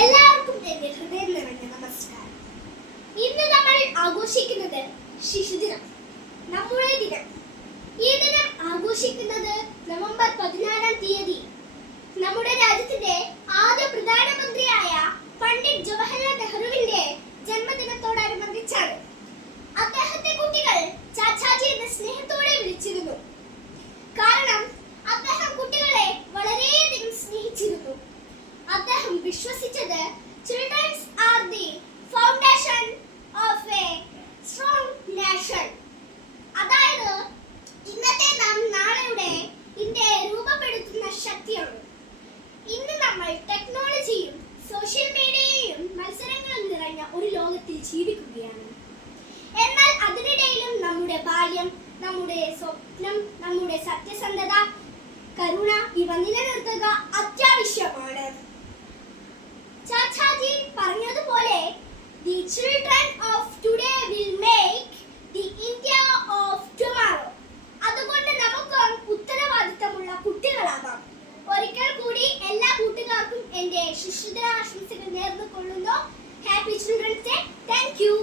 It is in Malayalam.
എല്ലാവർക്കും എൻ്റെ ഹൃദയം നിറഞ്ഞ നമസ്കാരം. ഇന്ന് നമ്മൾ ആഘോഷിക്കുന്നത് ശിശുദിനം, നമ്മുടെ ദിനം. ഈ ദിനം ആഘോഷിക്കുന്നത് നവംബർ 14-ാം തീയതി നമ്മുടെ രാജ്യത്തിന്റെ ആദ്യ പ്രധാനമന്ത്രിയായ പണ്ഡിറ്റ് ജവഹർലാൽ നെഹ്റുവിന്റെ ജന്മദിനത്തോടനുബന്ധിച്ചാണ്. അദ്ദേഹത്തെ കുട്ടികൾ ചാച്ചാജി എന്ന സ്നേഹത്തോടെ വിളിച്ചിരുന്നു. കാരണം അദ്ദേഹം കുട്ടികളെ വളരെയധികം സ്നേഹിച്ചിരുന്നു. അദ്ദേഹം വിശ്വസിച്ചത് children are the foundation of a strong nation. അതായത് ഇന്നത്തെ നാം നാളെയുടെ ഇന്ത്യയെ രൂപപ്പെടുത്തുന്ന ശക്തിയാണ്. ഇന്ന് നമ്മൾ ടെക്നോളജിയും സോഷ്യൽ മീഡിയയും മത്സരങ്ങളും നിറഞ്ഞ ഒരു ലോകത്തിൽ ജീവിക്കുകയാണ്. എന്നാൽ അതിനിടയിലും നമ്മുടെ ബാല്യം, നമ്മുടെ സ്വപ്നം, നമ്മുടെ സത്യസന്ധത, കരുണ ഇവ നിലനിർത്തുക അത്യാവശ്യമാണ്. ചാച്ചാജി പറഞ്ഞതുപോലെ the children of today will make the India of tomorrow. അതുകൊണ്ട് നമുക്ക് ഉത്തരവാദിത്തമുള്ള കുട്ടികളാകാം. ഒരിക്കൽ കൂടി എല്ലാ കൂട്ടുകാർക്കും എൻ്റെ ശിശുദിന ആശംസകൾ നേർന്നുകൊള്ളുന്നു. Happy children's day. Thank U.